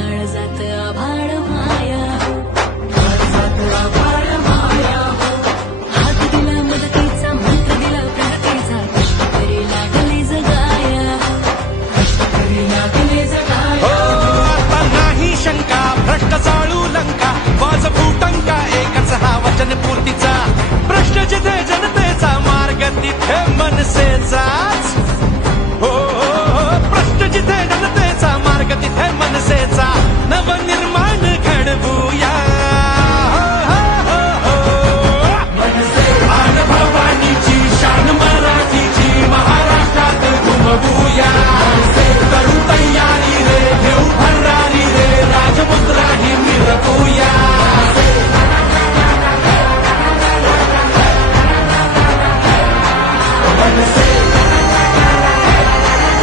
काळजात आभाळ माया काळजात आभाळ माया हात दिला मदतीचा मंत्र दिला प्रगतीचा कष्टकरी लागले जगाया कष्टकरी लागले जगाया आता नाही शंका भ्रष्ट चाळू लंका वाज फुटंका एकच हा वचन पूर्तीचा प्रश्न जिथे जनतेचा मार्ग तिथे मनसेचाच